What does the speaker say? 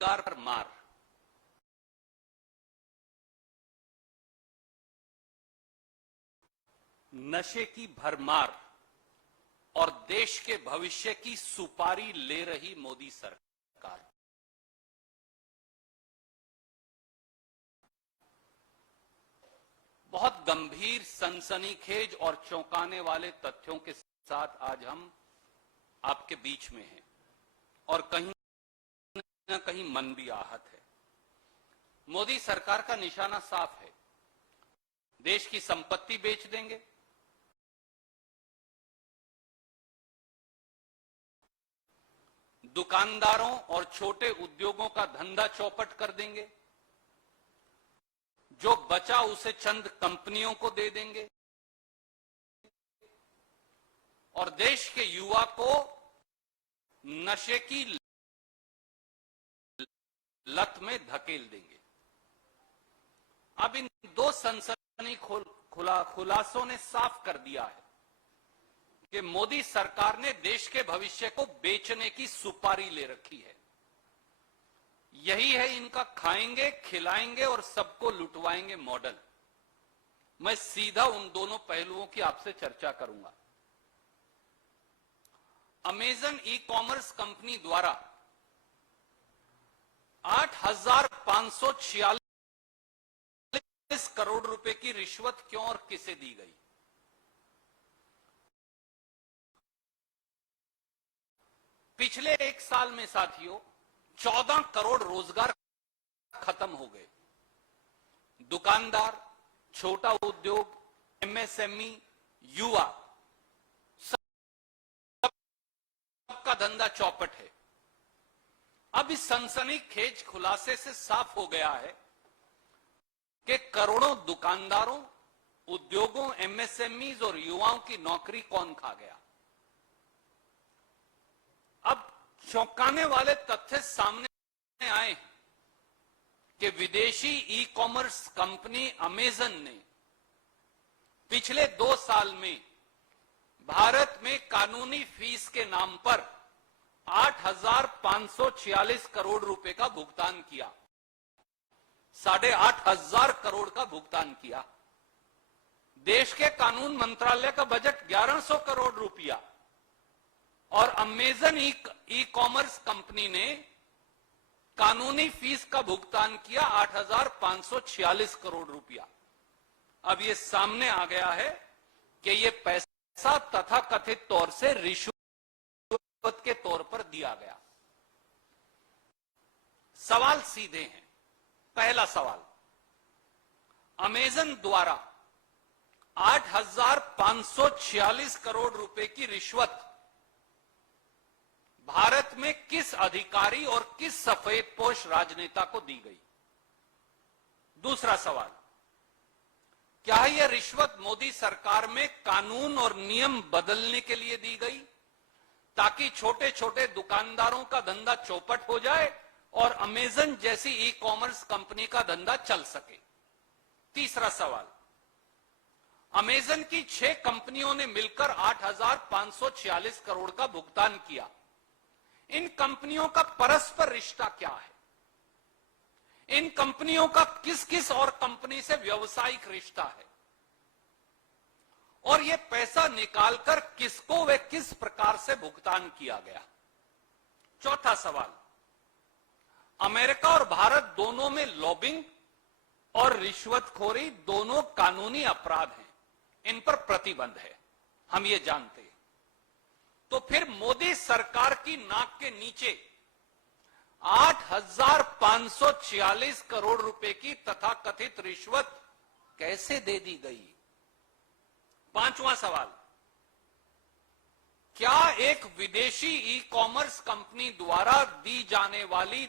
रोजगार पर मार, नशे की भरमार और देश के भविष्य की सुपारी ले रही मोदी सरकार बहुत गंभीर, सनसनीखेज और चौंकाने वाले तथ्यों के साथ आज हम आपके बीच में हैं और कहीं न कहीं मन भी आहत है। मोदी सरकार का निशाना साफ है, देश की संपत्ति बेच देंगे, दुकानदारों और छोटे उद्योगों का धंधा चौपट कर देंगे, जो बचा उसे चंद कंपनियों को दे देंगे और देश के युवा को नशे की लत में धकेल देंगे। अब इन दो सनसनी खुलासों ने साफ कर दिया है कि मोदी सरकार ने देश के भविष्य को बेचने की सुपारी ले रखी है। यही है इनका खाएंगे, खिलाएंगे और सबको लुटवाएंगे मॉडल। मैं सीधा उन दोनों पहलुओं की आपसे चर्चा करूंगा। अमेजन ई कॉमर्स कंपनी द्वारा 8,546 करोड़ रुपए की रिश्वत क्यों और किसे दी गई? पिछले एक साल में साथियों 14 करोड़ रोजगार खत्म हो गए। दुकानदार, छोटा उद्योग, एमएसएमई, युवा सबका धंधा चौपट है। अब इस सनसनीखेज खुलासे से साफ हो गया है कि करोड़ों दुकानदारों, उद्योगों, एमएसएमईज और युवाओं की नौकरी कौन खा गया। अब चौंकाने वाले तथ्य सामने आए कि विदेशी ई कॉमर्स कंपनी अमेजन ने पिछले 2 साल में भारत में कानूनी फीस के नाम पर 8,546 करोड़ रुपए का भुगतान किया, 8,500 करोड़ का भुगतान किया। देश के कानून मंत्रालय का बजट 1,100 करोड़ रुपया और अमेजन ई कॉमर्स कंपनी ने कानूनी फीस का भुगतान किया 8,546 करोड़ रुपया। अब यह सामने आ गया है कि यह पैसा तथाकथित तौर से रिश्वत के तौर पर दिया गया। सवाल सीधे हैं। पहला सवाल, अमेजन द्वारा 8,546 करोड़ रुपए की रिश्वत भारत में किस अधिकारी और किस सफेदपोश राजनेता को दी गई? दूसरा सवाल, क्या यह रिश्वत मोदी सरकार में कानून और नियम बदलने के लिए दी गई ताकि छोटे छोटे दुकानदारों का धंधा चौपट हो जाए और अमेजन जैसी ई कॉमर्स कंपनी का धंधा चल सके? तीसरा सवाल, अमेजन की 6 कंपनियों ने मिलकर 8,546 करोड़ का भुगतान किया। इन कंपनियों का परस्पर रिश्ता क्या है? इन कंपनियों का किस किस और कंपनी से व्यावसायिक रिश्ता है और यह पैसा निकालकर किसको व किस प्रकार से भुगतान किया गया? चौथा सवाल, अमेरिका और भारत दोनों में लॉबिंग और रिश्वतखोरी दोनों कानूनी अपराध हैं, इन पर प्रतिबंध है, हम ये जानते हैं। तो फिर मोदी सरकार की नाक के नीचे 8,546 करोड़ रुपए की तथाकथित रिश्वत कैसे दे दी गई? पांचवां सवाल, क्या एक विदेशी ई कॉमर्स कंपनी द्वारा दी जाने वाली